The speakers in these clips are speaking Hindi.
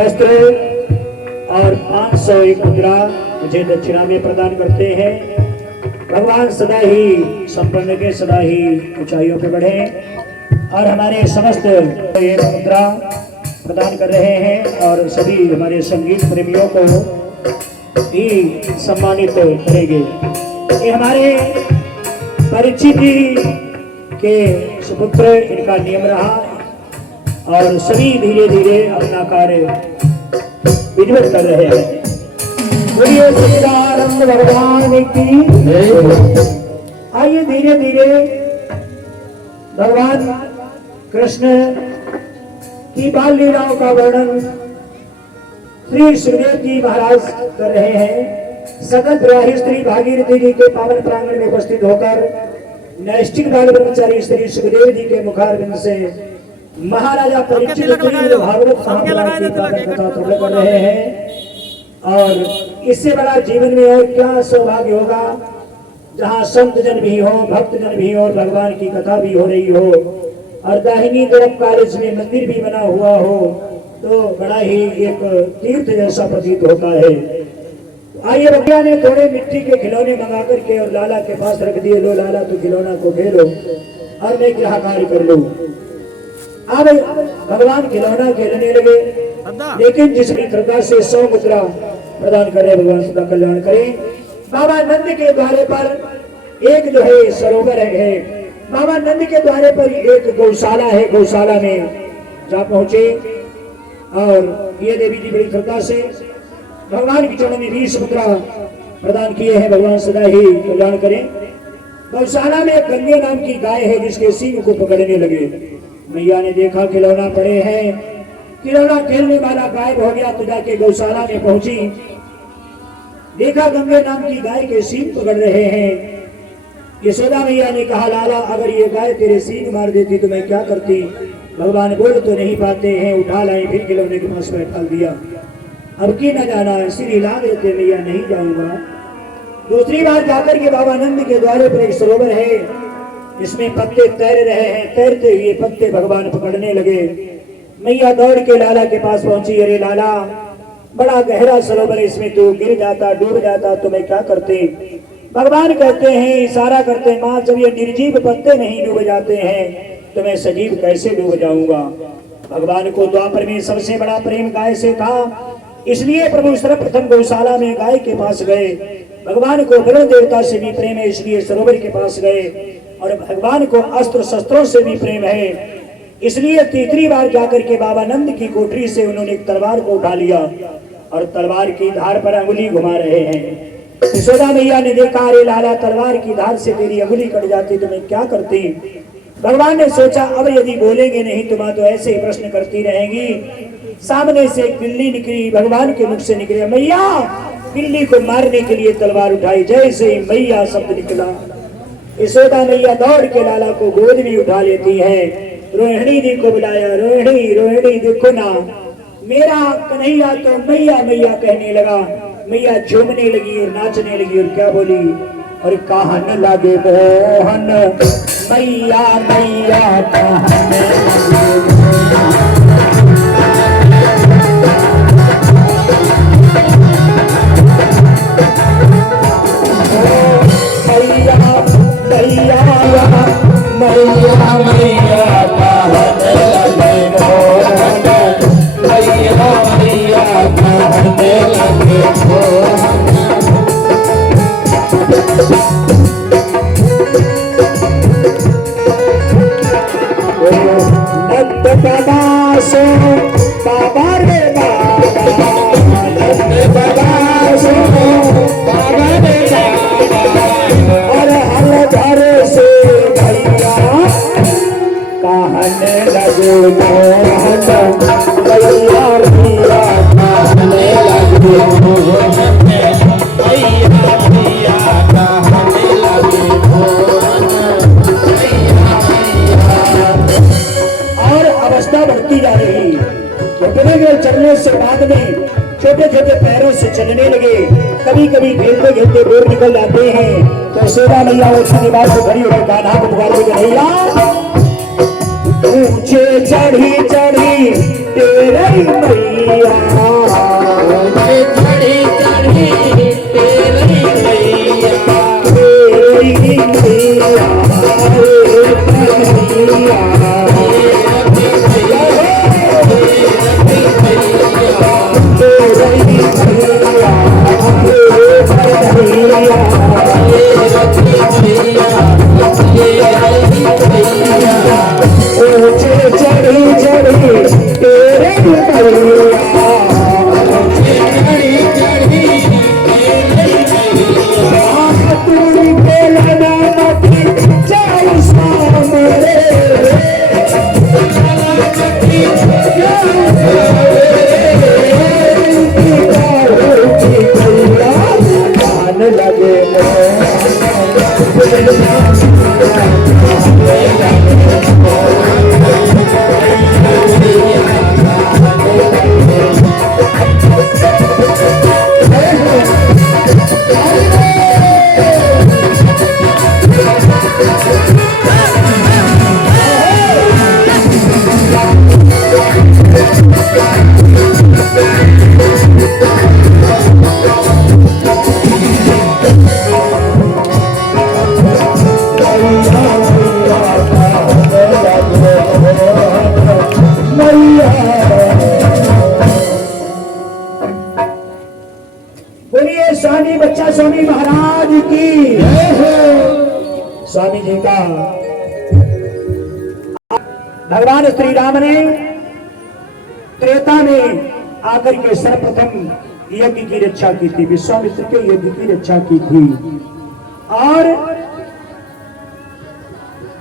वस्त्र और 501 मुद्रा मुझे दक्षिणा में प्रदान करते हैं। भगवान सदा ही संपन्न के सदा ही ऊंचाइयों पे बढ़े और हमारे समस्त मुद्रा प्रदान कर रहे हैं और सभी हमारे संगीत प्रेमियों को ही सम्मानित करेंगे। ये हमारे परिचित के सुपुत्र इनका नियम रहा और सभी धीरे धीरे अपना कार्य विधिवत कर रहे हैं। बोलिए सच्चिदानंद भगवान की। आइए धीरे धीरे भगवान कृष्ण की बाल लीलाओं का वर्णन श्री सुखदेव जी महाराज कर रहे हैं। सकल प्रवाही स्त्री भागीरथी जी के पावन प्रांगण में उपस्थित होकर नैष्ठिक बाल ब्रह्मचारी श्री सुखदेव जी के मुखारविंद से महाराजा परीक्षित भागवत कथा कर रहे हैं। और इससे बड़ा जीवन में और क्या सौभाग्य होगा जहाँ संत जन भी हो, भक्त जन भी हो और भगवान की कथा भी हो रही हो और दाहिनी तरफ कॉलेज में मंदिर भी बना हुआ हो तो बड़ा ही एक तीर्थ जैसा प्रतीत होता है। आइए भैया ने थोड़े मिट्टी के खिलौने मंगा करके और लाला के पास रख दिए। लो लाला तू खिलौना को खेलो और मैं क्या कार्य कर लूं। अब भगवान खिलौना खेलने लगे, लेकिन जिस मित्रता से 100 मुद्रा प्रदान करे भगवान सदा कल्याण करें। बाबा नंद के द्वारे पर एक जो है सरोवर है। बाबा नंद के द्वारे पर एक गौशाला है। गौशाला में जा पहुंचे और ये देवी जी बड़ी श्रद्धा से भगवान के चरणों में 20 मुद्रा प्रदान किए हैं। भगवान सदा ही कल्याण करें। गौशाला में एक गंगे नाम की गाय है जिसके सींग को पकड़ने लगे। मैया ने देखा खिलौना पड़े हैं, खिलौना खेलने वाला गायब हो गया तो जाके गौशाला में पहुंची, देखा गंगे नाम की गाय के सींग पकड़ रहे हैं। यशोदा मैया ने कहा लाला अगर ये गाय तेरे सींग मार देती तो मैं क्या करती। भगवान बोल तो नहीं पाते हैं, उठा लाए फिर खिलौने के पास बैठा दिया। अब की न जाना सिर हिला देते मैया नहीं जाऊंगा। दूसरी बार जाकर के बाबा नंद के द्वारे पर एक सरोवर है इसमें पत्ते तैर रहे हैं। तैरते हुए पत्ते भगवान पकड़ने लगे। मैया दौड़ के लाला के पास पहुंची। अरे लाला बड़ा गहरा सरोवर है, इसमें तू गिर जाता डूब जाता तो मैं क्या करते। भगवान कहते हैं इशारा करते हैं माँ जब ये निर्जीव पत्ते नहीं डूब जाते हैं तो मैं सजीव कैसे डूब जाऊंगा। भगवान को द्वापर में सबसे बड़ा प्रेम गाय से था, इसलिए प्रभु सर्वप्रथम गौशाला में गाय के पास गए। भगवान को वरुण देवता से भी प्रेम है इसलिए सरोवर के पास गए और भगवान को अस्त्र शस्त्रों से भी प्रेम है इसलिए तीसरी बार जाकर के बाबा नंद की कोठरी से उन्होंने एक तलवार को उठा लिया और तलवार की धार पर अंगुली घुमा रहे हैं। यशोदा मैया ने देखा अरे लाला तलवार की धार से तेरी अंगुली कट जाती तो मैं क्या करती। भगवान ने सोचा अब यदि बोलेंगे नहीं तो मां तो ऐसे ही प्रश्न करती रहेंगी। सामने से एक बिल्ली निकली, भगवान के मुख से निकली मैया। बिल्ली को मारने के लिए तलवार उठाई, जैसे ही मैया शब्द निकला यशोदा मैया दौड़ के लाला को गोद में उठा लेती है। रोहिणी जी को बुलाया, रोहिणी रोहिणी देखो ना मेरा कन्हैया तो मैया मैया कहने लगा। मैया झूमने लगी और नाचने लगी और क्या बोली और कहन लगे मोहन मैया मैया कहने लगे। बाबा रे और हर घर से भैया कहने लगे मोहन भैया भैया कहने लगे मोहन भैया भैया कहने लगे मोहन भैया भैया। और अवस्था बढ़ती जा रही। घुटने में चलने से बाद में छोटे छोटे पैरों से चलने लगे। कभी कभी खेलते खेलते दूर निकल जाते हैं तो सेवा मैया उठने बाद से भरी हुई गाना को पुकार के भैया ऊंचे चढ़ी चढ़ी तेरे मैया चढ़ी चढ़ी तेरी मैया तेरी मैया चढ़ी चढ़ी तेरे बोलिए स्वामी बच्चा स्वामी महाराज की स्वामी जी का भगवान श्री राम ने त्रेता में आकर के सर्वप्रथम यज्ञ की रक्षा की थी, विश्वामित्र के यज्ञ की रक्षा की थी। और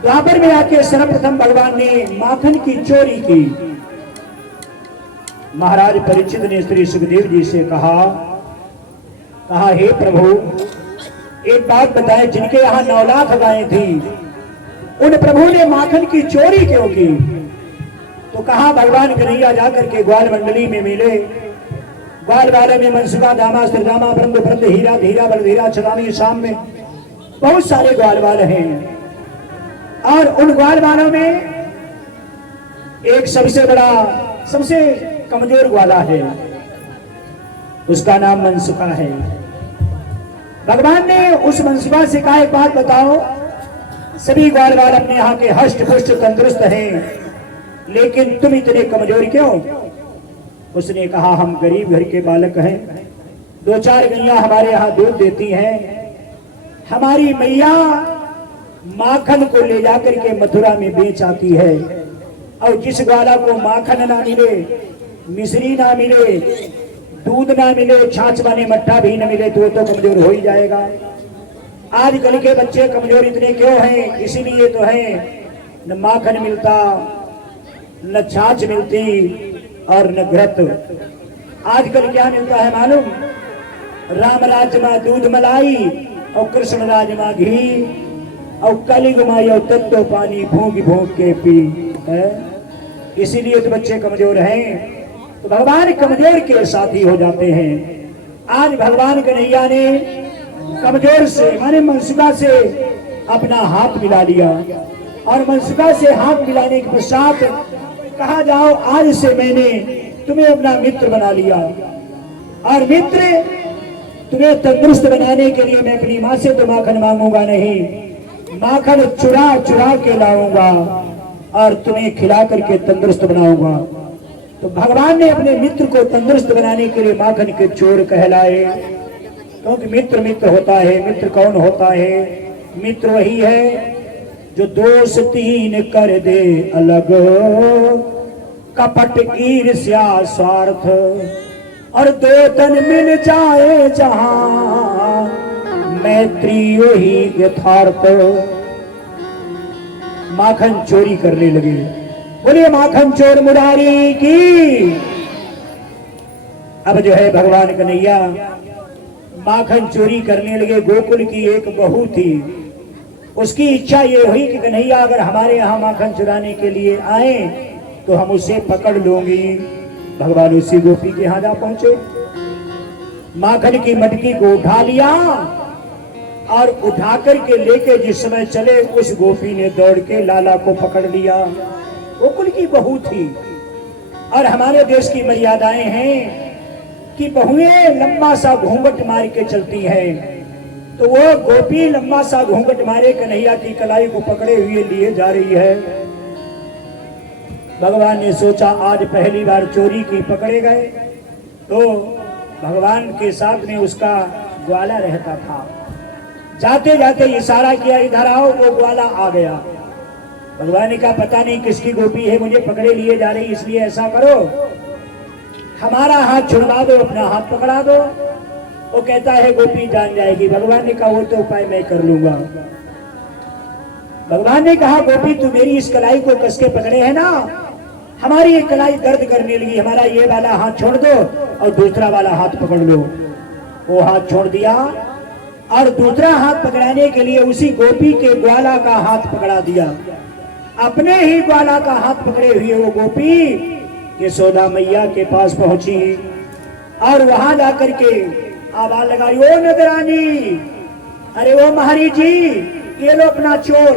द्वापर में आके सर्वप्रथम भगवान ने माखन की चोरी की। महाराज परीक्षित ने श्री सुखदेव जी से कहा हे प्रभु, एक बात बताए, जिनके यहाँ 9 लाख गायें थी उन प्रभु ने माखन की चोरी क्यों की? तो कहा भगवान कन्हैया जाकर के ग्वाल मंडली में मिले। ग्वाल वाले में मनसुका दामा स्त्रीदामा ब्रह्म ब्रह्म हीरा धीरा बलधीरा छदामी शाम में बहुत सारे ग्वाल वाले हैं। और उन ग्वाल वालों में एक सबसे बड़ा सबसे कमजोर ग्वाला है, उसका नाम मनसुका है। भगवान ने उस मनसुका से कहा एक बात बताओ, सभी ग्वाल वाले अपने यहाँ के हष्ट पुष्ट तंदुरुस्त हैं, लेकिन तुम इतने कमजोर क्यों? उसने कहा हम गरीब घर के बालक हैं, 2-4 गैया हमारे यहाँ दूध देती हैं। हमारी मैया माखन को ले जाकर के मथुरा में बेच आती है, और जिस ग्वाला को माखन ना मिले, मिश्री ना मिले, दूध ना मिले, छाछ बने मट्ठा भी न मिले तो वो तो कमजोर हो ही जाएगा। आजकल के बच्चे कमजोर इतने क्यों हैं? इसीलिए तो हैं, न माखन मिलता, न छाछ मिलती और न घृत। आजकल क्या मिलता है मालूम? राम राजमा दूध मलाई और कृष्ण राजमा घी और कलिंगमा और तत्व पानी भूंग भूंग के पी है। इसीलिए तो बच्चे कमजोर हैं। तो भगवान कमजोर के साथी हो जाते हैं। आज भगवान कन्हैया ने कमजोर से माने मनसुका से अपना हाथ मिला लिया, और मनसुका से हाथ मिलाने के पश्चात कहा जाओ आज से मैंने तुम्हें अपना मित्र बना लिया, और मित्र तुम्हें तंदुरुस्त बनाने के लिए मैं अपनी माँ से तो माखन मांगूंगा नहीं, माखन चुरा चुरा के लाऊंगा और तुम्हें खिला करके तंदुरुस्त बनाऊंगा। तो भगवान ने अपने मित्र को तंदुरुस्त बनाने के लिए माखन के चोर कहलाए, क्योंकि मित्र मित्र होता है। मित्र कौन होता है? मित्र वही है जो 2-3 कर दे अलग, कपट ईर्ष्या स्वार्थ, और 2 तन मिल जाए जहां, मैत्री ही यथार्थ। माखन चोरी करने लगे। बोलिए माखन चोर मुरारी की। अब जो है भगवान कन्हैया माखन चोरी करने लगे। गोकुल की एक बहू थी, उसकी इच्छा ये हुई कि कन्हैया अगर हमारे यहाँ माखन चुराने के लिए आए तो हम उसे पकड़ लूंगी। भगवान उसी गोपी के यहाँ जा पहुंचे, माखन की मटकी को उठा लिया और उठा करके लेके जिस समय चले उस गोपी ने दौड़ के लाला को पकड़ लिया। गोकुल की बहू थी, और हमारे देश की मर्यादाएं हैं कि बहुएं लंबा सा घूंघट मार के चलती हैं, तो वो गोपी लंबा सा घूंघट मारे कन्हैया की कलाई को पकड़े हुए लिए जा रही है। भगवान ने सोचा आज पहली बार चोरी की पकड़े गए, तो भगवान के साथ में उसका ग्वाला रहता था। जाते जाते इशारा किया इधर आओ, वो ग्वाला आ गया। भगवान ने कहा पता नहीं किसकी गोपी है, मुझे पकड़े लिए जा रही, इसलिए ऐसा करो हमारा हाथ छुड़वा दो, अपना हाथ पकड़ा दो। वो कहता है गोपी जान जाएगी। भगवान ने कहा वो तो उपाय मैं कर लूंगा। भगवान ने कहा गोपी तू मेरी इस कलाई को कस के पकड़े है ना, हमारी ये कलाई दर्द करने लगी, हमारा ये वाला हाथ छोड़ दो और दूसरा वाला हाथ पकड़ लो। वो हाथ छोड़ दिया और दूसरा हाथ पकड़ाने के लिए उसी गोपी के ग्वाला का हाथ पकड़ा दिया। अपने ही ग्वाला का हाथ पकड़े हुए वो गोपी यशोदा मैया के पास पहुंची और वहां जाकर के आवाज लगाई, ओ नगरानी, अरे ओ महारी जी, ये लो अपना चोर।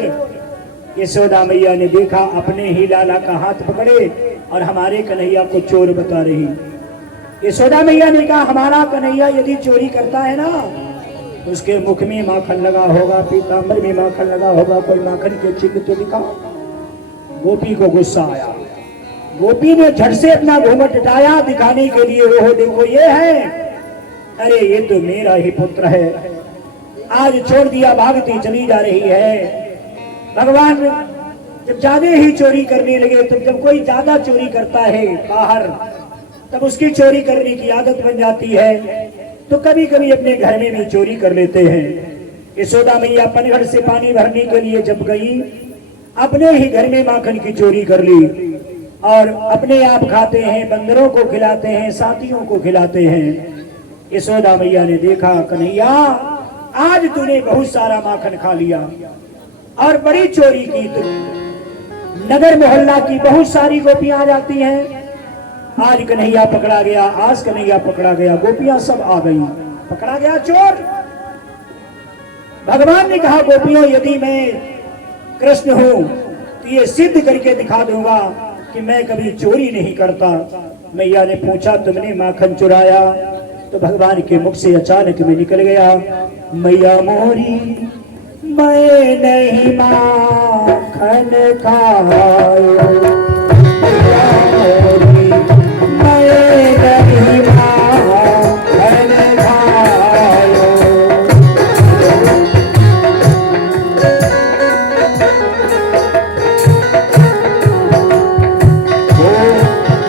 यशोदा मैया ने देखा अपने ही लाला का हाथ पकड़े और हमारे कन्हैया को चोर बता रही। यशोदा मैया ने कहा हमारा कन्हैया यदि चोरी करता है ना तो उसके मुख में माखन लगा होगा, पीतांबर में माखन लगा होगा, कोई माखन के चिन्ह तो दिखाओ। गोपी को गुस्सा आया। गोपी ने झट से अपना घूंघट हटाया दिखाने के लिए, वो देखो ये है, अरे ये तो मेरा ही पुत्र है। आज छोड़ दिया, भागती चली जा रही है। भगवान जब ज्यादा ही चोरी करने लगे, तो जब कोई ज्यादा चोरी करता है बाहर, तब उसकी चोरी करने की आदत बन जाती है, तो कभी कभी अपने घर में भी चोरी कर लेते हैं। यशोदा मैया पनघट से पानी भरने के लिए जब गई, अपने ही घर में माखन की चोरी कर ली और अपने आप खाते हैं, बंदरों को खिलाते हैं, साथियों को खिलाते हैं। यशोदा मैया ने देखा कन्हैया आज तूने बहुत सारा माखन खा लिया और बड़ी चोरी की। तू नगर मोहल्ला की बहुत सारी गोपियां आ जाती हैं। आज कन्हैया पकड़ा गया, आज कन्हैया पकड़ा गया, गोपियां सब आ गई, पकड़ा गया चोर। भगवान ने कहा गोपियों यदि मैं कृष्ण हूं तो ये सिद्ध करके दिखा दूंगा कि मैं कभी चोरी नहीं करता। मैया ने पूछा तुमने माखन चुराया? तो भगवान के मुख से अचानक में निकल गया, मैया मोरी मैं नहीं माखन खायो, मैया मोरी मैं नहीं माखन खायो।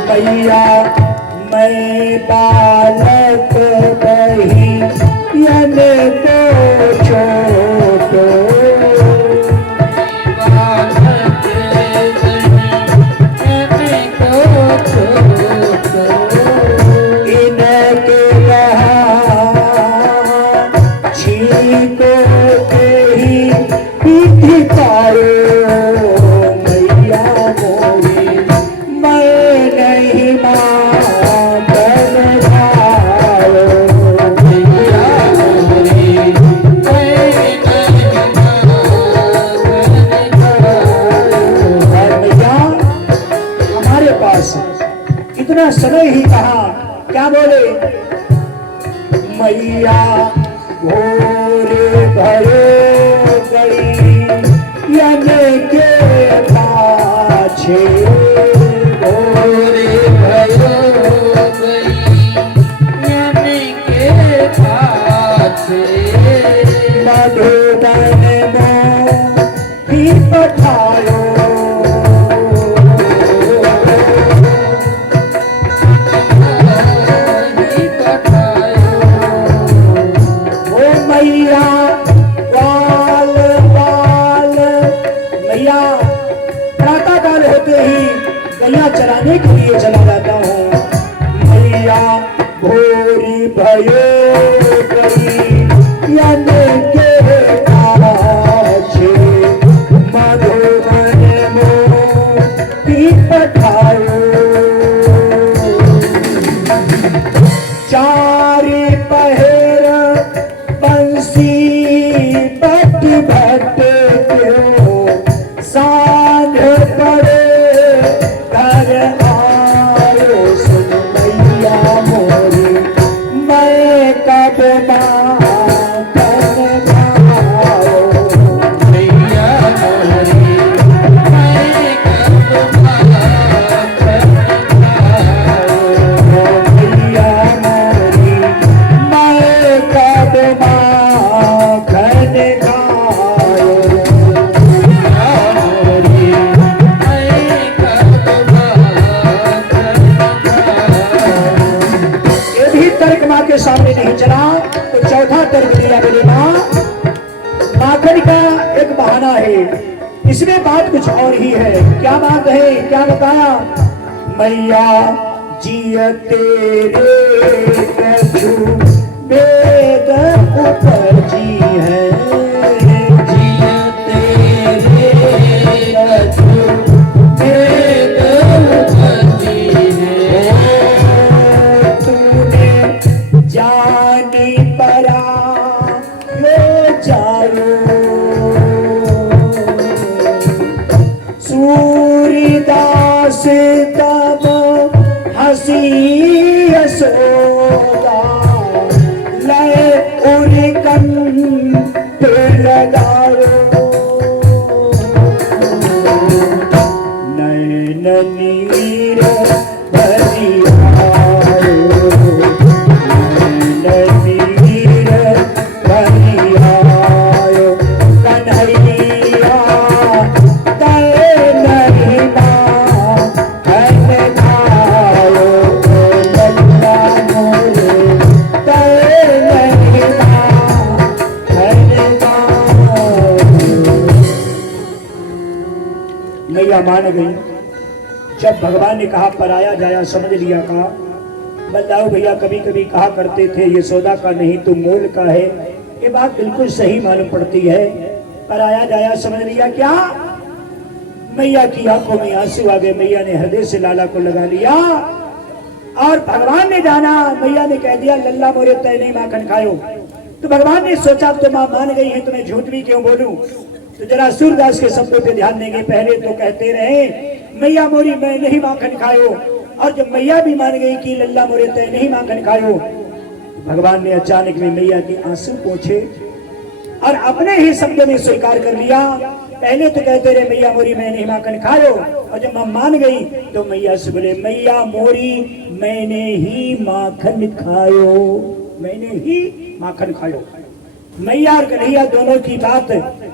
मैया मैं बालक बही यन को छोटो, बालक बही यन को छोटो, इनके कहा छीको तेरी विधि पायो, मैया मोरी मैं नहीं माखन खायो, मैया मोरी मैं नहीं माखन खायो। और मैया हमारे पास इतना समय ही कहा, क्या बोले? मैया भोरे भरे गई यन के पाछे, भोरे भयो गई यन के पाछे, मधुबन में भी पठायो, ही पठायो। ओ मैया बाल बाल। मैया प्रातः काल होते ही गैया चराने के लिए चला जाता हूँ। मैया भोरी भयो गई यन के पाछे, मधुबन में भी पठायो, चारि पहर बंसी बट भट क्यों, सांझ पड़े घर आयो, माँ के सामने नहीं चला तो चौथा तर्क दिया बोले माँ माखन का एक बहाना है, इसमें बात कुछ और ही है। क्या बात है, क्या बताया? मैया जिया तेरे कछु वेद उपजी है, जिया तेरे कछु वेद उपजी है। तूने जानी परा यो जायो, सूर्यदास तब हसी यशोदा लय उनकन पे लगायो, नैन नीर भरी आयो, नैन नीर भरी आयो, कन्हैया तय नहीं माँ है खायो, लल्ला मोरे तय नहीं माँ है खायो। मैया मान गई। जब भगवान ने कहा पराया जाया समझ लिया, कहा बल्लाओ भैया कभी कभी कहा करते थे यशोदा का नहीं तो मोल का है, ये बात बिल्कुल सही मालूम पड़ती है। पराया जाया समझ लिया क्या? मैया की आंखों में आंसू आ गए। मैया ने हृदय से लाला को लगा लिया और भगवान ने जाना, मैया ने कह दिया लल्ला मोरे तय नहीं माखन खायो। तो भगवान ने सोचा तो मां मान गई है तो मैं झूठ भी क्यों बोलूं। तो जरा सूरदास के शब्दों पे ध्यान देंगे। पहले तो कहते रहे मैया मोरी मैं नहीं माखन खायो, और जब मैया भी मान गई कि लल्ला मोरे तय नहीं माखन खायो, भगवान ने अचानक में मैया के आंसू पोंछे और अपने ही शब्दों में स्वीकार कर लिया। पहले तो कहते रहे मैया मोरी मैं नहीं माखन खायो, और जब मां मान गई तो मैया से बोले मैया मोरी मैंने ही माखन खायो, मैंने ही माखन खायो। मैया और कन्हैया दोनों की बात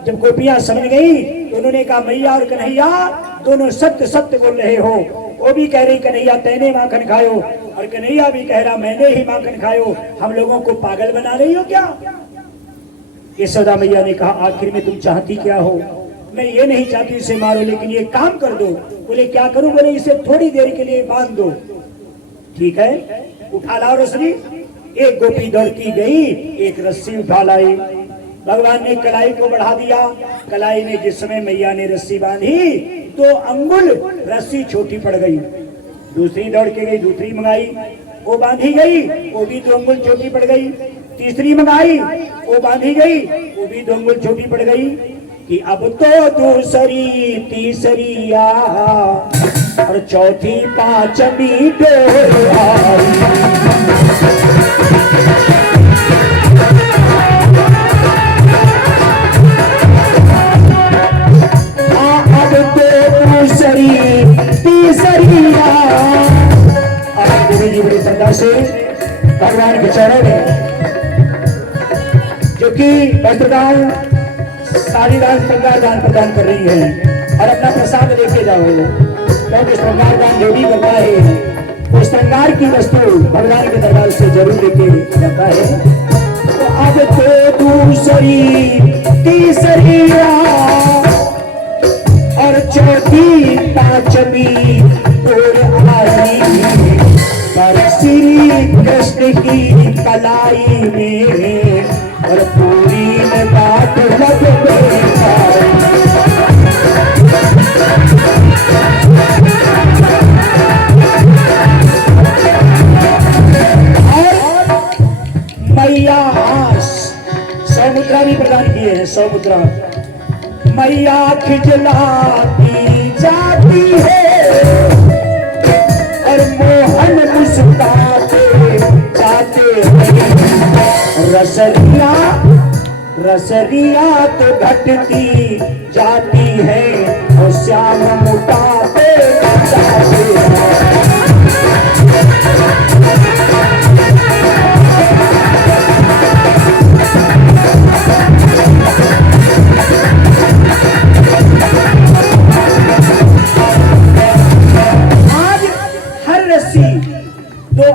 जब गोपियां समझ गई तो उन्होंने कहा मैया और कन्हैया दोनों सत्य सत्य बोल रहे हो। वो भी कह रही कन्हैया तैने माखन खायो, और कन्हैया भी कह रहा मैंने ही माखन खायो। हम लोगों को पागल बना रही हो क्या? यशोदा मैया ने कहा आखिर में तुम चाहती क्या हो? मैं ये नहीं चाहती इसे मारो, लेकिन ये काम कर दो। बोले क्या करूं? बोले इसे थोड़ी देर के लिए बांध दो। ठीक है, उठा लाओ रस्सी। एक गोपी दौड़ती गई, एक रस्सी उठा लाई। भगवान ने कलाई को बढ़ा दिया। कलाई में जिस समय मैया ने रस्सी बांधी तो अंगुल रस्सी छोटी पड़ गई। दूसरी दौड़ के गई, दूसरी मंगाई, वो बांधी गई, वो भी 2 अंगुल छोटी पड़ गई। तीसरी मंगाई, वो बांधी गई, वो भी 2 अंगुल छोटी पड़ गई। कि अब तो दूसरी तीसरी आ और चौथी पांचवी डोर आई। से भगवान के चरणों में जो कि वस्त्रदान साड़ीदान श्रृंगार दान प्रदान कर रही है, और अपना प्रसाद लेके जाओ, क्योंकि श्रृंगार दान जो भी करता है वो श्रृंगार की वस्तु भगवान के दरबार से जरूर लेके जाता है। तो अब तो दूसरी तीसरी और चौथी पांचवी डोर आई, पर श्री कृष्ण की कलाई में और पूरी बात लग गई। मैया सौमुद्रा भी प्रदान किए हैं। सौमुद्रा मैया खिजलाती जाती है और मोहन मुस्कुराते जाते हैं। रसरिया रसरिया तो घटती जाती है और श्याम मुटाते जाते हैं।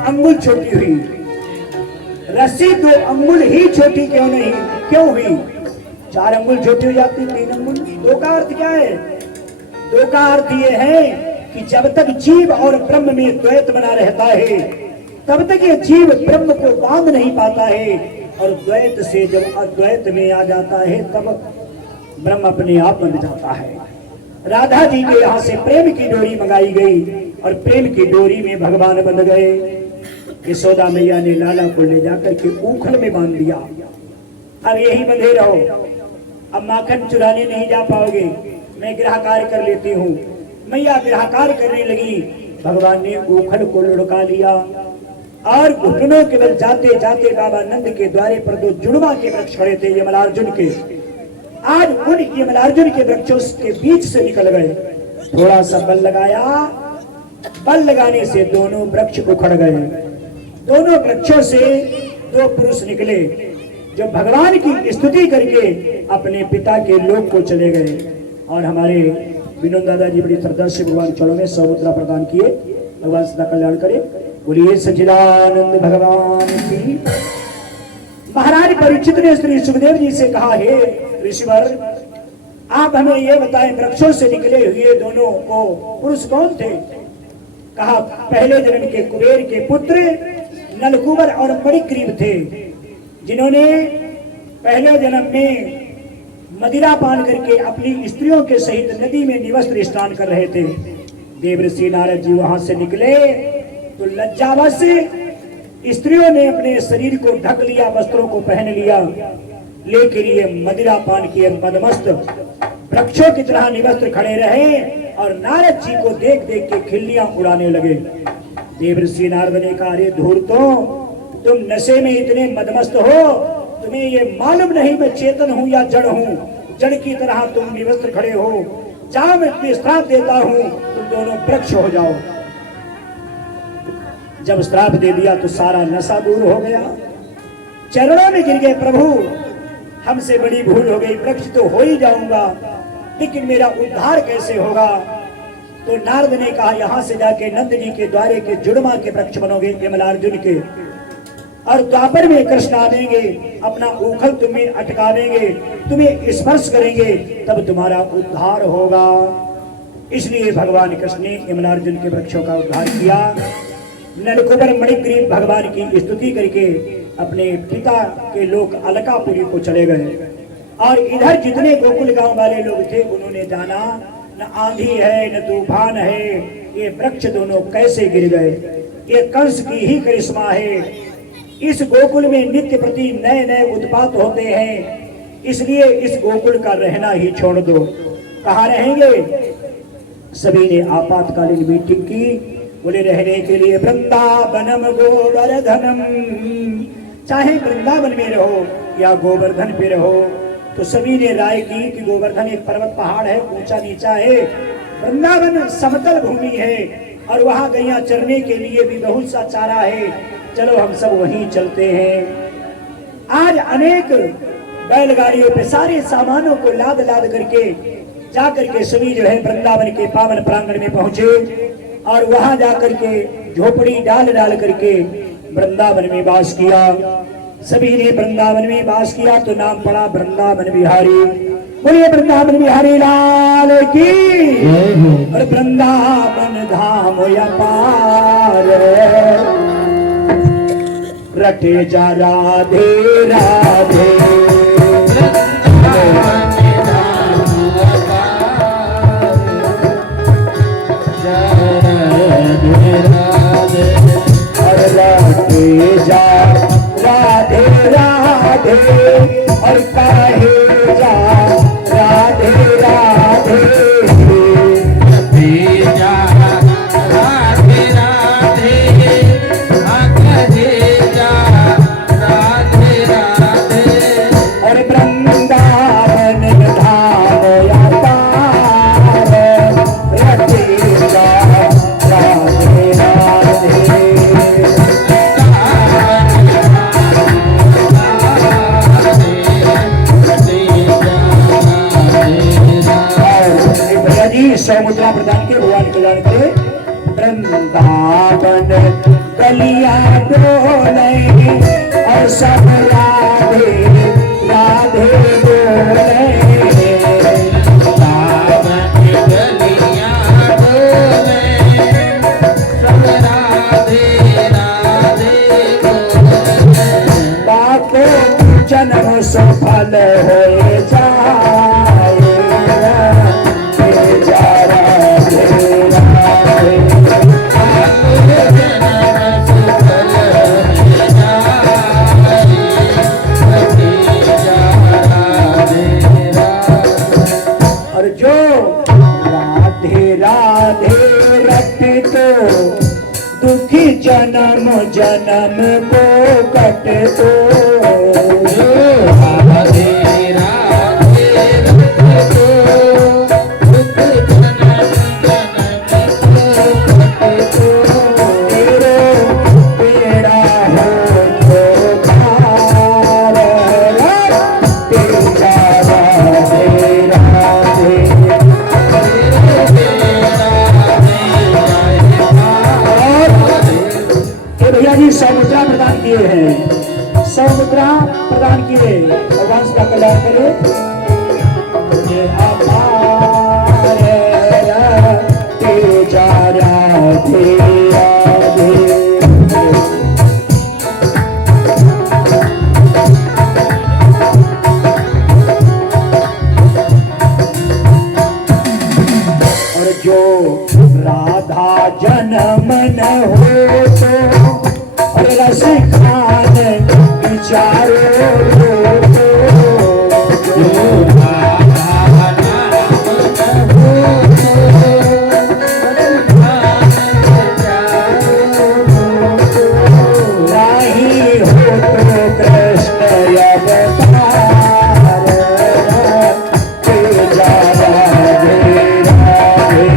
अंगुल छोटी हुई, रस्सी 2 अंगुल ही छोटी क्यों हुई? 4 अंगुल छोटी हो जाती, 3 अंगुल। 2 का अर्थ क्या है? 2 का अर्थ ये है कि जब तक जीव और ब्रह्म में द्वैत बना रहता है तब तक ये जीव ब्रह्म को बांध नहीं पाता है, और द्वैत से जब अद्वैत में आ जाता है तब ब्रह्म अपने आप बन जाता है। राधा जी के यहाँ से प्रेम की डोरी मंगाई गई और प्रेम की डोरी में भगवान बंध गए। यशोदा मैया ने लाला को ले जाकर के ऊखल में बांध दिया। अब यही बंधे रहो, अब माखन चुराने नहीं जा पाओगे, मैं गृहकार कर लेती हूँ। मैया गृहकार करने लगी, भगवान ने ऊखल को लुढ़का लिया और घुटनों के बल जाते जाते बाबा नंद के द्वारे पर 2 जुड़वा के वृक्ष खड़े थे यमलार्जुन के। आज उन यमलार्जुन के वृक्षों के बीच से निकल गए, थोड़ा सा बल लगाया, बल लगाने से दोनों वृक्ष उखड़ गए। दोनों वृक्षों से 2 पुरुष निकले जो भगवान की स्तुति करके अपने पिता के लोक को चले गए। और हमारे विनोद दादाजी बड़ी श्रद्धा से भगवान चरणों में 100 मुद्रा प्रदान किए। भगवान सदा कल्याण करे। बोलिए सच्चिदानंद भगवान की। महाराज परीक्षित ने श्री सुखदेव जी से कहा, हे ऋषिवर, आप हमें ये बताएं, वृक्षों से निकले हुए दोनों को पुरुष कौन थे? कहा, पहले जन्म के कुबेर के पुत्र नलकुबर और मणिग्रीव थे, जिन्होंने पहले जन्म में मदिरा पान करके अपनी स्त्रियों के सहित नदी में निवस्त्र स्नान कर रहे थे। देवर्षि नारद जी वहां से निकले तो लज्जावश स्त्रियों ने अपने शरीर को ढक लिया, वस्त्रों को पहन लिया, लेकिन ये मदिरा पान किए मदमस्त वृक्षों की तरह निवस्त्र खड़े रहे और नारद जी को देख देख के खिल्लियां उड़ाने लगे। देवर्षि नारद ने कहा, अरे धूर्तों, तुम नशे में इतने मदमस्त हो, तुम्हें ये मालूम नहीं मैं चेतन हूं या जड़ हूं? जड़ की तरह तुम निवस्त्र खड़े हो, जाओ मैं तुम्हें श्राप देता हूं, तुम दोनों वृक्ष हो जाओ। जब श्राप दे दिया तो सारा नशा दूर हो गया, चरणों में गिर गए, प्रभु हमसे बड़ी भूल हो गई, वृक्ष तो हो ही जाऊंगा, लेकिन मेरा उद्धार कैसे होगा? तो नारद ने कहा, यहां से जाके नंद जी के द्वारे के जुड़वा के वृक्ष बनोगे यमलार्जुन के, और द्वापर में कृष्ण आवेंगे, अपना ऊखल तुम्हें अटका देंगे, तुम्हें स्पर्श करेंगे, तब तुम्हारा उद्धार होगा। इसलिए भगवान कृष्ण ने यमलार्जुन के वृक्षों का उद्धार किया। नलकुबर मणिग्रीव भगवान की स्तुति करके अपने पिता के लोक अलकापुरी को चले गए। और इधर जितने गोकुल गांव वाले लोग थे उन्होंने जाना, न आंधी है न तूफान है, ये वृक्ष दोनों कैसे गिर गए, ये कंस की ही करिश्मा है। इस गोकुल में नित्य प्रति नए नए उत्पात होते हैं, इसलिए इस गोकुल का रहना ही छोड़ दो। कहाँ रहेंगे? सभी ने आपातकालीन मीटिंग की, बोले रहने के लिए वृंदावनम गोवर्धनम, चाहे वृंदावन में रहो या गोवर्धन पे रहो। तो सभी ने राय की कि गोवर्धन एक पर्वत पहाड़ है, ऊंचा नीचा है, वृंदावन समतल भूमि है और वहां गैया चरने के लिए भी बहुत सा चारा है, चलो हम सब वहीं चलते हैं। आज अनेक बैलगाड़ियों पे सारे सामानों को लाद लाद करके जाकर के सभी जो है वृंदावन के पावन प्रांगण में पहुंचे और वहां जाकर के झोपड़ी डाल डाल करके वृंदावन में वास किया। सभी ने वृंदावन में वास किया तो नाम पड़ा वृंदावन बिहारी। बोलिए वृंदावन बिहारी लाल की। और वृंदावन धाम अपार, रटे जा राधे राधे। रटे जा राधे राधे और कहे जा राधे राधे। रटे जा राधे राधे कहे जा राधे राधे। और वृंदावन धाम अपार, रटे जा राधे राधे। सौ मुद्रा प्रदान के भगवान कल्याण करे। वृंदावन गलियां डोले और सब राधे राधे बोले सावन की गलियां डोले सब राधे राधे बोले बाको जन्म सफल हो जाए जा राधे राधे और जो राधे राधे रट तो दुखी जन्म जन्म को कट तो तेरो बेड़ा हो तो पार तेरा राधे राधे ये भैया जी 100 मुद्रा प्रदान किए हैं 100 मुद्रा प्रदान किए भगवान का कल्याण करे ये हमारे राधे जा राधे राधे और जो राधा जन्म न हो तो और रस खान विचारो तो नहीं हो तो कृष्ण अवतार तेजा राधे राधे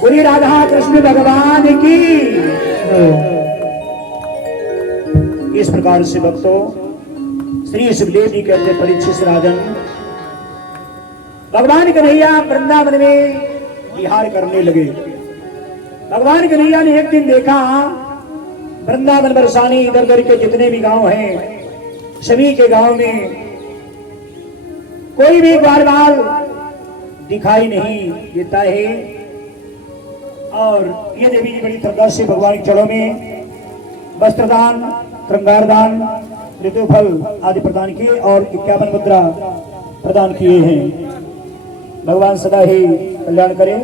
बोली राधा कृष्ण भगवान की। इस प्रकार से भक्तों श्री सुखदेव जी कहते परीक्षित राजन भगवान कन्हैया वृंदावन में विहार करने लगे। भगवान कन्हैया ने एक दिन देखा वृंदावन बरसानी इधर उधर के जितने भी गांव हैं सभी के गांव में कोई भी बार बार दिखाई नहीं देता है और ये देवी जी बड़ी श्रद्धा से भगवान के चरणों में वस्त्रदान श्रृंगारदान ऋतुफल आदि प्रदान किए और 51 मुद्रा प्रदान किए हैं। भगवान सदा ही कल्याण करे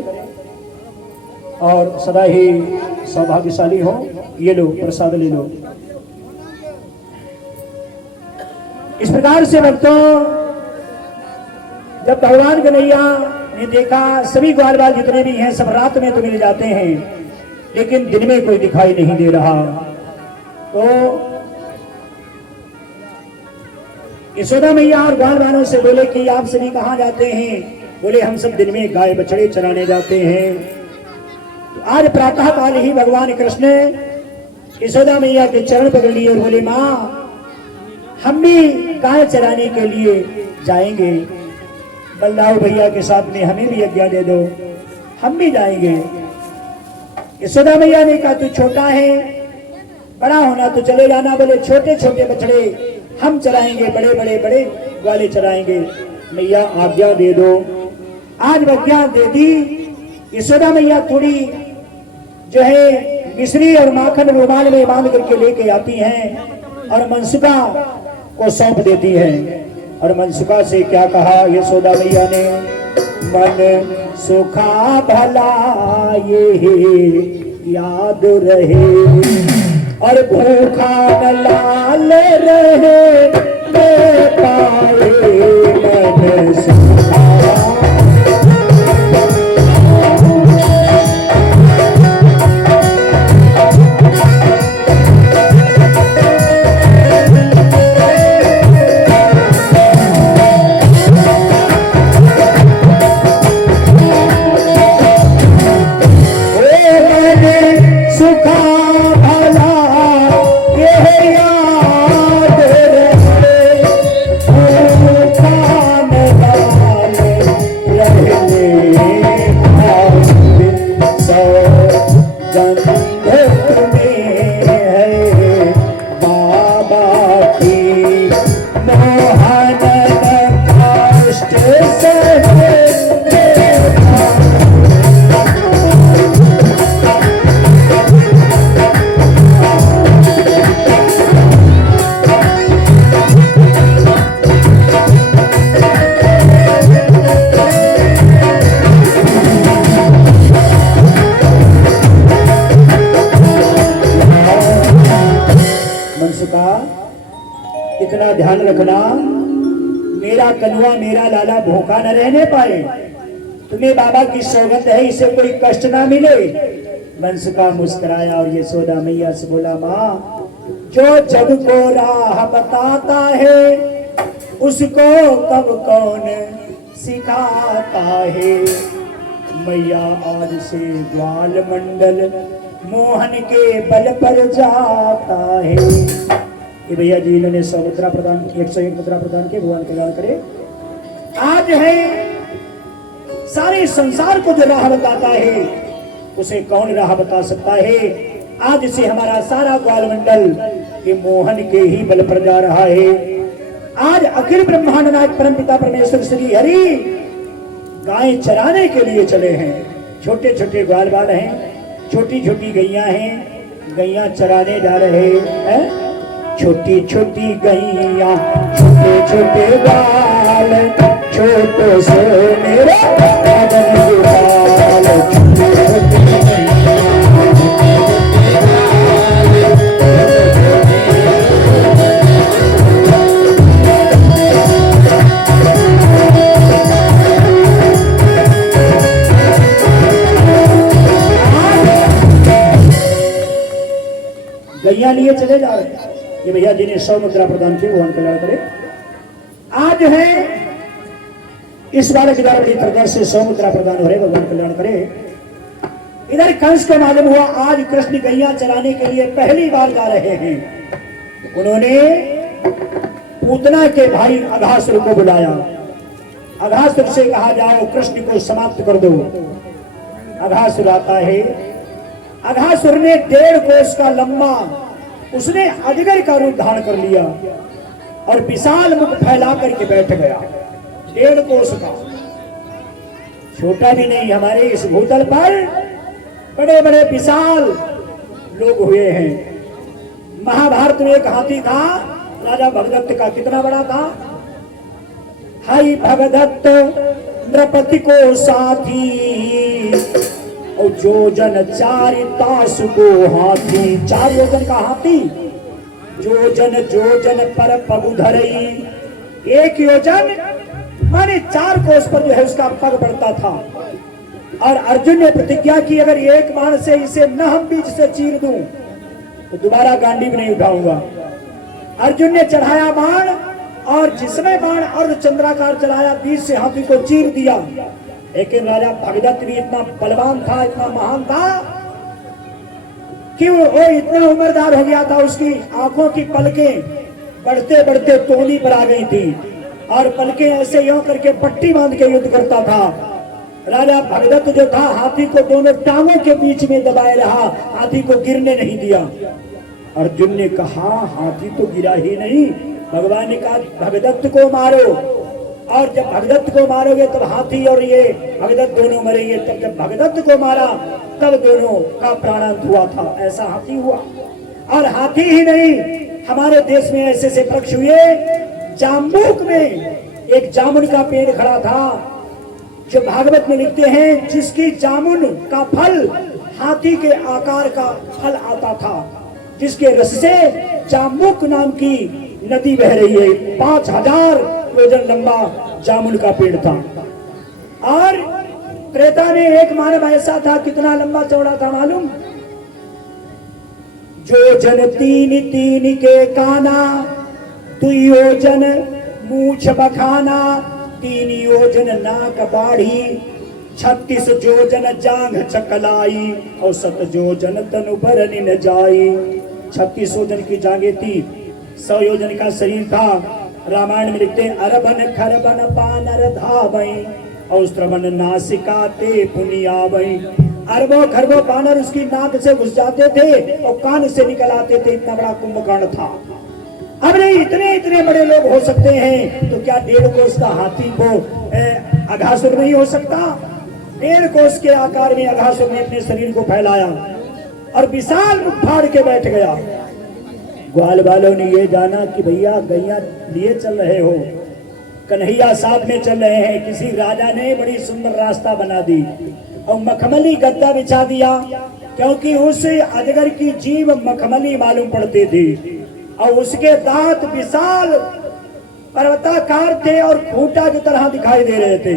और सदा ही सौभाग्यशाली हो। ये लो प्रसाद ले लो। इस प्रकार से भक्तों जब भगवान कन्हैया ने देखा सभी ग्वाल बाल जितने भी हैं सब रात में तो मिल जाते हैं लेकिन दिन में कोई दिखाई नहीं दे रहा तो यशोदा मैया और ग्वाल बालों से बोले कि आप सभी कहाँ जाते हैं। बोले हम सब दिन में गाय बछड़े चराने जाते हैं। तो आज प्रातः काल ही भगवान कृष्ण यशोदा मैया के चरण पकड़ लिए और बोले माँ हम भी गाय चराने के लिए जाएंगे। बलदाऊ भैया के साथ में हमें भी आज्ञा दे दो हम भी जाएंगे। यशोदा मैया ने कहा तू छोटा है बड़ा होना तो चले जाना। बोले छोटे छोटे बछड़े हम चराएंगे बड़े ग्वाले चराएंगे। मैया आज्ञा दे दो। आज आज्ञा दे दी। यशोदा मैया थोड़ी जो है मिश्री और माखन रुमाल में बांध करके लेके आती हैं और मनसुका को सौंप देती हैं। और मनसुका से क्या कहा यशोदा मैया ने मन सुखा भला ये याद रहे और भूखा न लाल रहे ले पाए मन सुखा। सुखा भला ये याद रहे मेरा कनुआ मेरा लाला भूखा न रहने पाए, तुम्हें बाबा की सौगंध है इसे कोई कष्ट ना मिले। वंश का मुस्कुराया और यशोदा मैया से बोला, माँ जो जग को राह बताता है उसको कब कौन सिखाता है। मैया आज से ग्वाल मंडल मोहन के बल पर जाता है। ये भैया जी इन्होंने 100 मुद्रा प्रदान 101 मुद्रा प्रदान के, भगवान कल्याण करे। आज है सारे संसार को जो राह बताता है उसे कौन राह बता सकता है। आज से हमारा सारा ग्वाल मंडल ये मोहन के ही बल पर जा रहा है। आज अखिल ब्रह्मांड नायक परम पिता परमेश्वर श्री हरि गाय चराने के लिए चले हैं। छोटे छोटे ग्वाल बाल हैं, छोटी छोटी गैया हैं, गैया चराने जा रहे हैं। छोटी छोटी गैया छोटे छोटे बाल, छोटो से मेरे मदन गोपाल। छोटे छोटे गैया लिए चले जा रहे हैं। ये भैया जी ने 100 मुद्रा प्रदान की, भगवान कल्याण करे। आज है इस बार की द्वारा बड़ी प्रकार से 100 मुद्रा प्रदान हो रहे, भगवान कल्याण करे। इधर कंस को मालूम हुआ आज कृष्ण गैया चलाने के लिए पहली बार जा रहे हैं। उन्होंने पूतना के भाई अघासुर को बुलाया। अघासुर से कहा, जाओ कृष्ण को समाप्त कर दो। अघासुर आता है। अघासुर ने 1.5 कोस का लंबा, उसने अजगर का रूप धारण कर लिया और विशाल मुख फैला करके बैठ गया। 1.5 कोस का, छोटा भी नहीं। हमारे इस भूतल पर बड़े बड़े विशाल लोग हुए हैं। महाभारत में एक हाथी था राजा भगदत्त का, कितना बड़ा था। हाय भगदत्त नृपति को साथी और जो जन 4 तास को हाथी। 4 योजन का हाथी, जो जन पर पग धरई। 1 योजन माने 4 कोस पर जो है उसका पग बढ़ता था। और अर्जुन ने प्रतिज्ञा की, अगर 1 बाण से इसे न हम बीच से चीर दूं तो दोबारा गांडीव नहीं उठाऊंगा। अर्जुन ने चढ़ाया बाण और जिसमें बाण अर्धचंद्राकार चलाया, बीच से हाथी को चीर दिया। लेकिन राजा भगदत्त भी इतना बलवान था, इतना महान था कि वो इतना उम्रदार हो गया था, उसकी आंखों की पलकें बढ़ते बढ़ते तोली पर आ गई थी और पलकें ऐसे यूं करके पट्टी बांध के युद्ध करता था। राजा भगदत्त जो था हाथी को दोनों टांगों के बीच में दबाए रहा, हाथी को गिरने नहीं दिया। अर्जुन ने कहा, हाथी तो गिरा ही नहीं। भगवान ने कहा, भगदत्त को मारो, और जब भगदत्त को मारोगे तब हाथी और ये भगदत्त दोनों मरेंगे। तब जब भगदत्त को मारा तब दोनों का प्राणांत हुआ था। ऐसा हाथी हुआ। और हाथी ही नहीं, हमारे देश में ऐसे ऐसे वृक्ष हुए। जाम्बूक में एक जामुन का पेड़ खड़ा था, जो भागवत में लिखते हैं जिसकी जामुन का फल हाथी के आकार का फल आता था, जिसके रस से जाम्बूक नाम की नदी बह रही है। 5000 योजन लंबा जामुन का पेड़ था। और त्रेता में एक मानव ऐसा था, कितना लंबा चौड़ा था मालूम। जो जन 3 के काना, 2 योजन मूछ बखाना, 3 योजन नाक बाढ़ी, 36 योजन जांघ चकलाई और 7 योजन तनु पर न जाई। 36 योजन की जांघें थी, 100 योजन का शरीर था। रामायण में लिखते हैं, अरबन खरबन पानर धावई और श्रवण नासिका ते पुनियावई। अरबों खरबों बानर उसकी नाक से घुस जाते थे और कान से निकल आते थे। इतना बड़ा कुंभकर्ण था। अब नहीं, इतने इतने बड़े लोग हो सकते हैं तो क्या 1.5 कोस का हाथी को अघासुर नहीं हो सकता। 1.5 कोस के आकार में अघासुर ने अपने शरीर को फैलाया और विशाल मुख फाड़ के बैठ गया। ग्वाल वालों ने ये जाना कि भैया गैया लिए चल रहे हो, कन्हैया साथ में चल रहे हैं। किसी राजा ने बड़ी सुंदर रास्ता बना दी और मखमली गद्दा बिछा दिया, क्योंकि उस अजगर की जीभ मखमली मालूम पड़ती थी और उसके दांत विशाल पर्वताकार थे और खूंटा की तरह दिखाई दे रहे थे।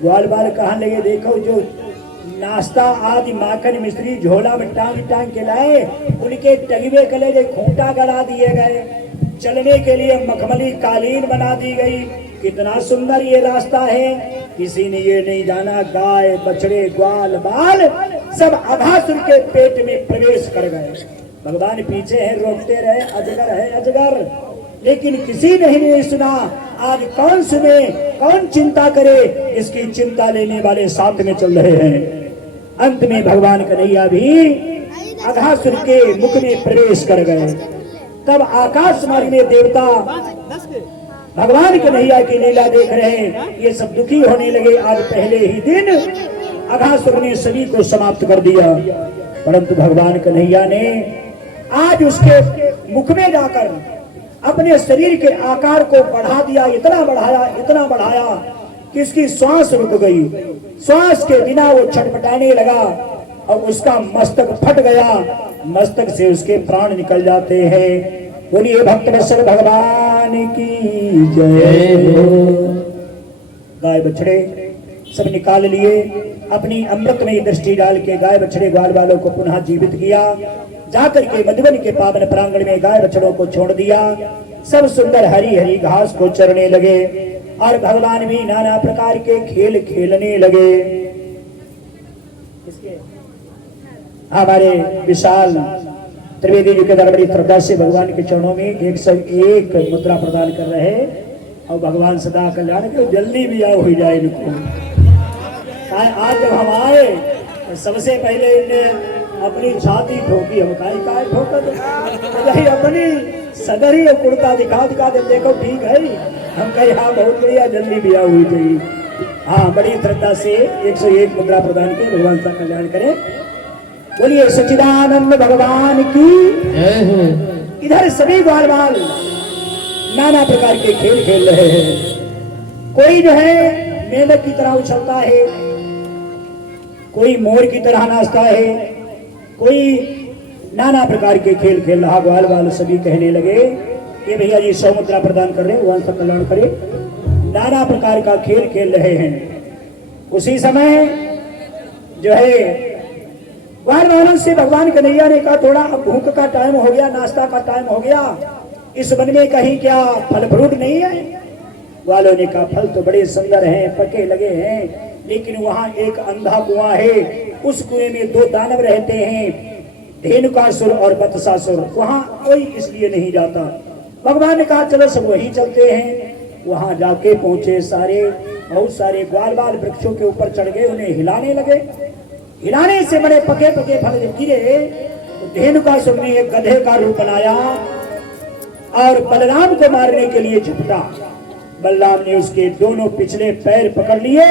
ग्वाल बाल कहने लगे, देखो जो नाश्ता आदि माखन मिश्री झोला में टांग टांग के लाए, उनके टगवे कलेजे खूंटा गड़ा दिए गए। चलने के लिए मखमली कालीन बना दी गई। कितना सुंदर ये रास्ता है, किसी ने ये नहीं जाना गाय बछड़े ग्वाल बाल सब अघासुर के पेट में प्रवेश कर गए। भगवान पीछे हैं, रोकते रहे, अजगर है अजगर, लेकिन किसी ने ही नहीं सुना। आज कौन सुने, कौन चिंता करे, इसकी चिंता लेने वाले साथ में चल रहे हैं। अंत में भगवान कन्हैया भी अघासुर के मुख में प्रवेश कर गए। तब आकाश मार्ग में देवता भगवान कन्हैया की लीला देख रहे हैं, ये सब दुखी होने लगे। आज पहले ही दिन अघासुर ने सभी को समाप्त कर दिया, परंतु भगवान कन्हैया ने आज उसके मुख में जाकर अपने शरीर के आकार को बढ़ा दिया। इतना बढ़ाया कि उसकी श्वास रुक गई। श्वास के बिना वो छटपटाने लगा और उसका मस्तक फट गया। मस्तक से उसके प्राण निकल जाते हैं। बोलिए भक्त वत्सल भगवान की जय हो। गाय बछड़े सब निकाल लिए, अपनी अमृत में दृष्टि डाल के गाय बछड़े ग्वाल बालों को पुनः जीवित किया। जाकर के मधुबन के पावन प्रांगण में गाय बछड़ों को छोड़ दिया। सब सुंदर हरी हरी घास को चरने लगे और भगवान भी नाना प्रकार के खेल खेलने लगे। हमारे विशाल त्रिवेदी जी के द्वारा बड़ी श्रद्धा से भगवान के चरणों में 101 मुद्रा प्रदान कर रहे हैं। और भगवान सदा कल्याण के जल्दी भी आओ हो जाए इनको। आज जब हम आए तो सबसे पहले इन्हें अपनी छाती ठोकी। हम काय ठोका तो अपनी सदरी और कुर्ता दिखा दे, देखो ठीक है। हम कहे हाँ बहुत बढ़िया, जल्दी भी आओ हुई चाहिए। हाँ, बड़ी श्रद्धा से 101 मुद्रा प्रदान के भगवान का कल्याण करें। बोलिए सच्चिदानंद भगवान की जय हो। इधर सभी ग्वाल बाल नाना प्रकार के खेल खेल रहे हैं। कोई जो है मेंढक की तरह उछलता है, कोई मोर की तरह नाचता है, कोई नाना प्रकार के खेल खेल रहा। ग्वाल बाल सभी कहने लगे, ये भैया जी 100 मुद्रा प्रदान कर रहे हैं, भगवान का कल्याण करे। नाना प्रकार का खेल खेल रहे हैं। उसी समय जो है ग्वाल बालों से भगवान कन्हैया ने कहा, थोड़ा अब भूख का टाइम हो गया, नाश्ता का टाइम हो गया, इस वन में कहीं क्या फल फ्रूट नहीं है? ग्वालों ने कहा, फल तो बड़े सुंदर हैं, पके लगे हैं, लेकिन वहां एक अंधा कुआं है। उस कुएं में 2 दानव रहते हैं, धेनुकासुर और बत्सासुर। वहां कोई इसलिए नहीं जाता। भगवान ने कहा चलो सब वहीं चलते हैं। वहां जाके पहुंचे, बहुत सारे ग्वाल बाल वृक्षों के ऊपर चढ़ गए, उन्हें हिलाने लगे। हिलाने से बड़े पके पके फल जब गिरे तो धेनुकासुर ने एक गधे का रूप बनाया और बलराम को मारने के लिए झपटा। बलराम ने उसके दोनों पिछले पैर पकड़ लिए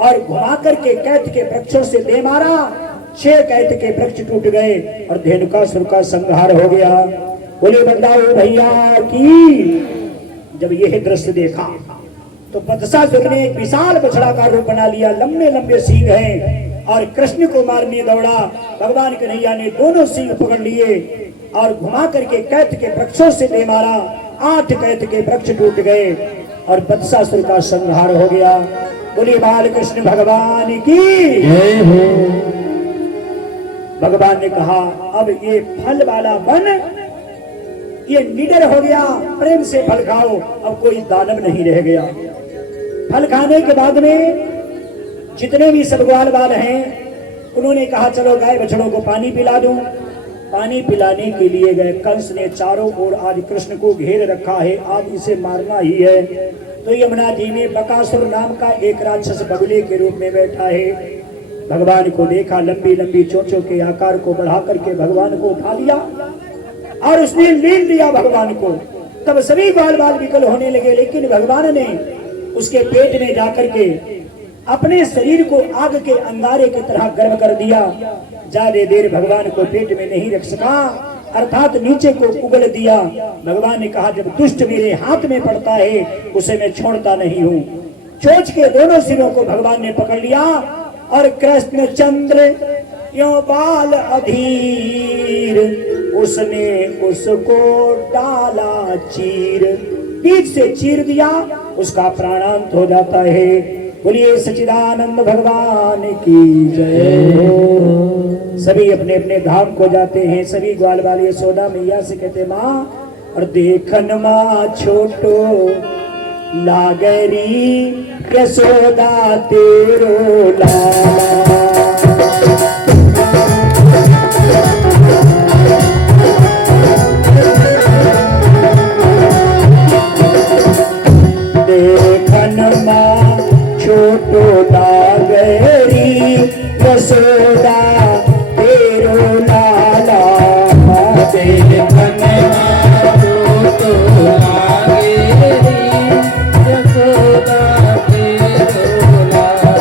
और घुमा करके कैथ के वृक्षों से दे मारा। 6 कैथ के वृक्ष टूट गए और धेनुकासुर का संहार हो गया। बोले बदलाओ भैया की। जब यह दृश्य देखा तो बत्सासुर ने एक विशाल बछड़ा का रूप बना लिया। लंबे लंबे सींग हैं और कृष्ण को मारने दौड़ा। भगवान कन्हैया ने दोनों सींग पकड़ लिए और घुमा करके कैथ के वृक्षों से दे मारा। 8 कैथ के वृक्ष टूट गए और बत्सासुर का संहार हो गया। बोलिए बाल कृष्ण भगवान की जय हो। भगवान ने कहा, अब ये फल वाला वन ये निडर हो गया, प्रेम से फल खाओ। अब कोई दानव नहीं रह गया। फल खाने के बाद में जितने भी सब ग्वाल बाल हैं उन्होंने कहा चलो गाय बछड़ों को पानी पिला दूं। पानी पिलाने के लिए गए। कंस ने चारों ओर आज कृष्ण को घेर रखा है, आज इसे मारना ही है। तो यमुना जी में बकासुर नाम का एक राक्षस बगुले के रूप में बैठा है। भगवान को देखा, लंबी लंबी चोंचों के आकार को बढ़ा करके भगवान को उठा लिया और उसने लीन लिया भगवान को। तब सभी बाल बाल विकल होने लगे, लेकिन भगवान ने उसके पेट में जाकर के अपने शरीर को आग के अंगारे की तरह गर्म कर दिया। ज्यादा देर भगवान को पेट में नहीं रख सका, अर्थात नीचे को उगल दिया। भगवान ने कहा, जब दुष्ट मेरे हाथ में पड़ता है उसे मैं छोड़ता नहीं हूँ। चोंच के दोनों सिरों को भगवान ने पकड़ लिया और कृष्ण चंद्र यो बाल अधीर उसने उसको डाला चीर। बीच से चीर दिया, उसका प्राणांत हो जाता है। बोलिए सच्चिदानंद भगवान की जय। सभी अपने अपने धाम को जाते हैं। सभी ग्वाल वाली यशोदा मैया से कहते माँ, और देखन माँ छोटो लागरी यशोदा तेरो लाला। देखन माँ छोटो लागरी यशोदा तेरो लाला। देखन माँ छोटो लागरी यशोदा तेरो लाला।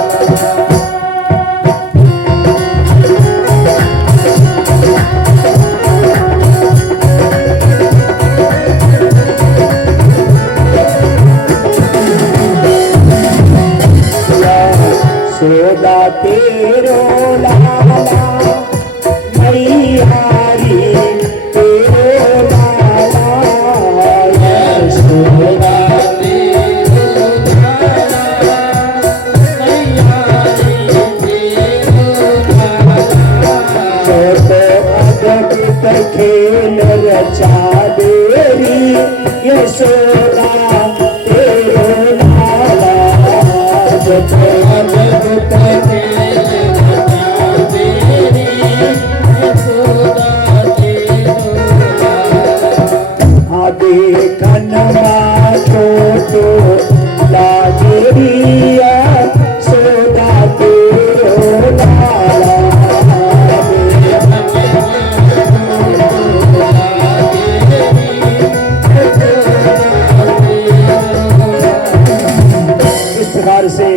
यशोदा तेरो लाला, मैयारी तेरो लाला। यशोदा तेरो लाला, मैयारी तेरो लाला। छोटो अद्भुत खेल रचा देरी यशोदा तेरो लाला। छोटो अद्भुत खेल रचा देरी यशोदा तेरो लाला। देखन माँ छोटो लागरी यशोदा तेरो लाला। इस प्रकार से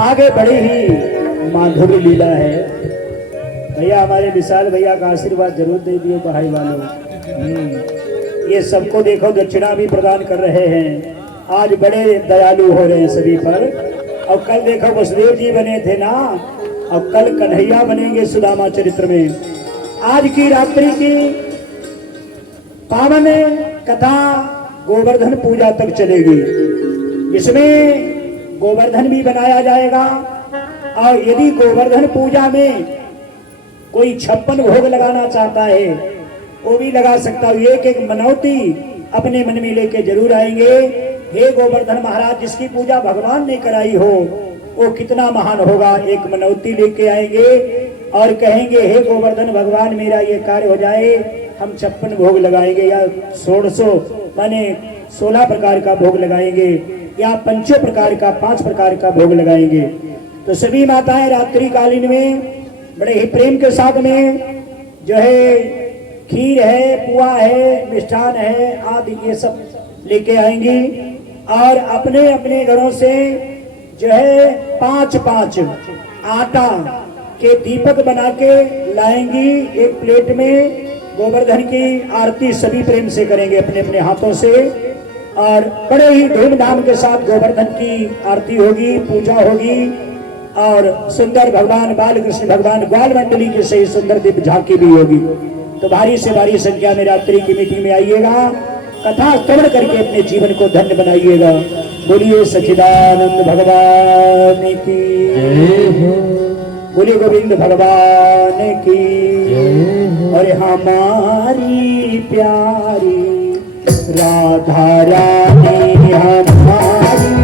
आगे बढ़ी ही माधुरी लीला है। भैया हमारे विशाल भैया का आशीर्वाद जरूर दे दियो पढ़ाई वालों। ये सबको देखो दक्षिणा भी प्रदान कर रहे हैं। आज बड़े दयालु हो रहे हैं सभी पर। और कल देखो वसुदेव जी बने थे ना, अब कल कन्हैया बनेंगे सुदामा चरित्र में। आज की रात्रि की पावन कथा गोवर्धन पूजा तक चलेगी, जिसमें गोवर्धन भी बनाया जाएगा। और यदि गोवर्धन पूजा में कोई 56 भोग लगाना चाहता है वो भी लगा सकता है। एक एक मनौती अपने मन में लेके जरूर आएंगे। हे गोवर्धन महाराज, जिसकी पूजा भगवान ने कराई हो वो कितना महान होगा। एक मनौती लेके आएंगे और कहेंगे हे गोवर्धन भगवान, मेरा ये कार्य हो जाए, हम 56 भोग लगाएंगे, या 1600 माने 16 प्रकार का भोग लगाएंगे, या 5 प्रकार का 5 प्रकार का भोग लगाएंगे। तो सभी माताएं रात्रि कालीन में बड़े ही प्रेम के साथ में जो है खीर है, पुआ है, मिष्ठान है आदि ये सब लेके आएंगी। और अपने अपने घरों से जो है 5-5 आटा के दीपक बना के लाएंगी। एक प्लेट में गोवर्धन की आरती सभी प्रेम से करेंगे अपने अपने हाथों से। और बड़े ही धूमधाम के साथ गोवर्धन की आरती होगी, पूजा होगी। और सुंदर भगवान बाल कृष्ण भगवान ग्वाल मंडली के सही सुंदर दिव्य झांकी भी होगी। तो भारी से भारी संख्या में रात्रि की मीटिंग में आइएगा, कथा श्रवण करके अपने जीवन को धन्य बनाइएगा। बोलिए सच्चिदानंद भगवान की, बोलिए गोविंद भगवान की। और हमारी प्यारी राधा रानी, हमारी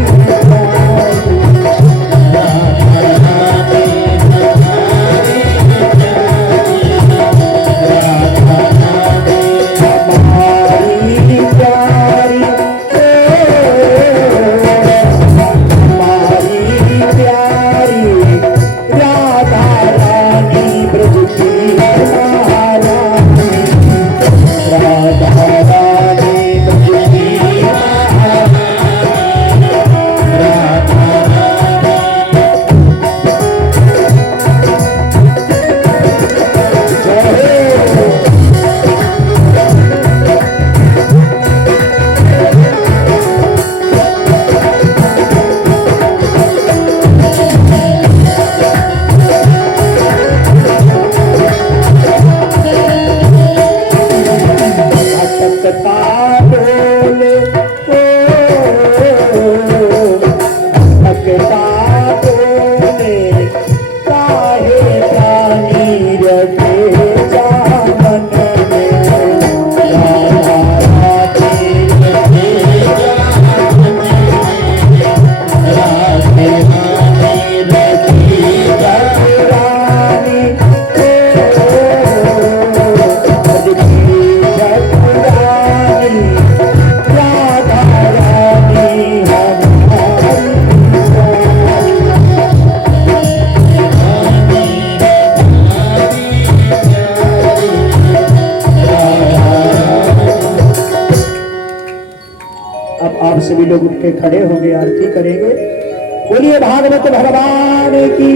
होके खड़े होंगे, आरती करेंगे। बोलिए भागवत भगवान की।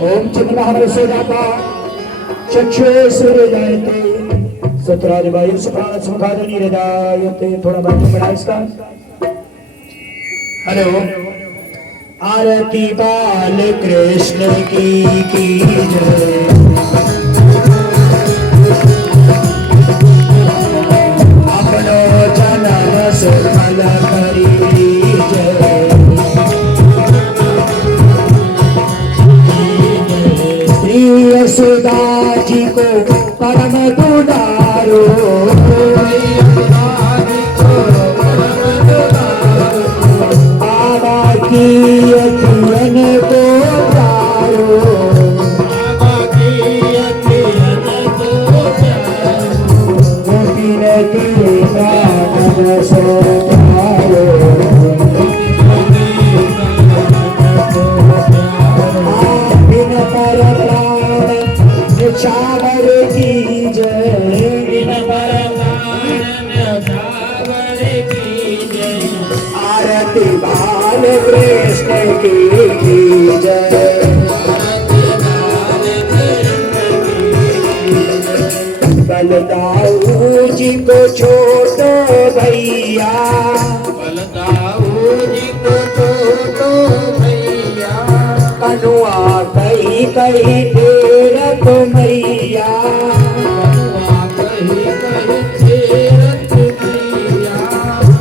ओम चिन्महर्षदाता चक्षुरुदयते सत्रादिवायु सुखादि निरदायते। थोड़ा बात पढ़ा इसका। हेलो। आरती बाल कृष्ण की जय। अपनो जन्म सुफल करी जय। यशोदा जी को परम दुलारो, बाबा की अखियन को प्यारो, गोपीन के प्राण सो प्यारो। बिन पर चावर की जय। बिन पर चावर की जय। आरती बाल कृष्ण की जय। बलदाऊ जी को छोटो भैया, बलदाऊ जी को छोटो भैया। कनुआ कही कही फेरत मैया,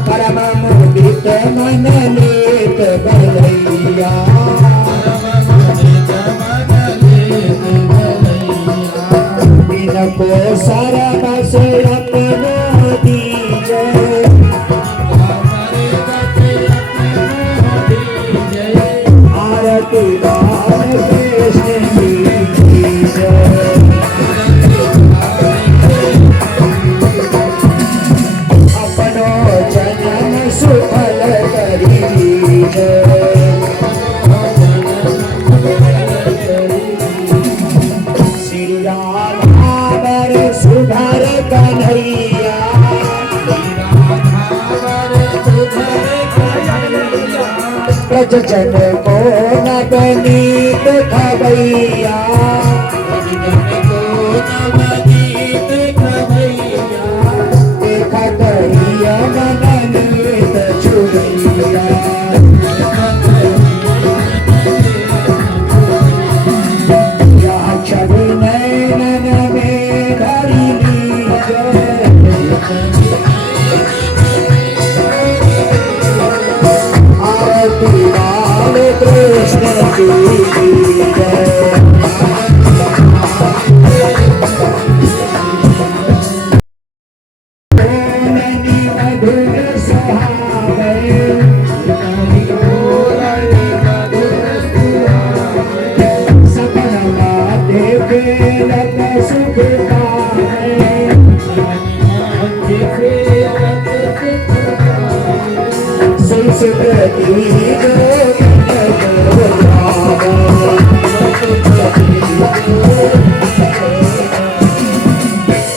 परम मुदित मन लेत भैया। इनको सरबस अपना दीजे, आरती बाल कृष्ण की जय। अपनो जन्म सुफल करी जय। श्री राधावर सुधर कन्हैया, ब्रज जन को नवनीत खबैया, देखा करिया मननीत चुड़ैया। या छवि नैनन में धरी जय। आरती बाल कृष्ण की जय। मधुर सुहावे, सपना देखे लत सुख पावे। संस्कृति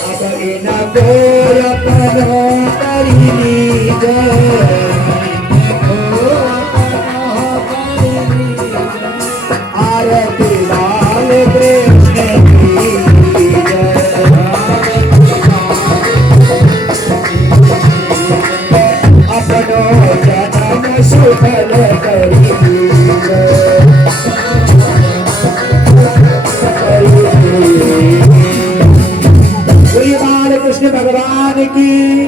अब इन गोरपनो करी जय। आरती बाल कृष्ण की जय। अपनो जन्म सुफल करी जय। कृष्ण भगवान की,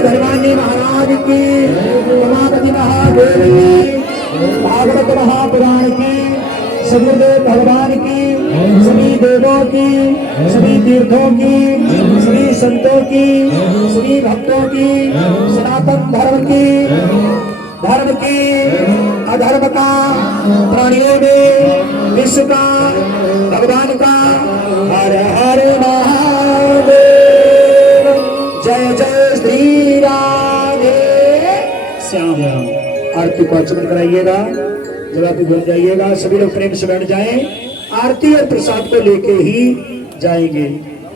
भगवानी महाराज की, उमापति महादेव की, भागवत महापुराण की, सगुरुदेव भगवान की, सभी देवों की, सभी तीर्थों की, सभी संतों की, सभी भक्तों की, सनातन धर्म की धर्म की अधर्म का, प्राणियों में विश्व का, भगवान का। हर हर महादेव। जय जय श्री राधे श्याम। आरती को आचमन कराइएगा, जगह पे बन जाइएगा। सभी लोग प्रेम से बैठ जाएं। आरती और प्रसाद को लेके ही जाएंगे।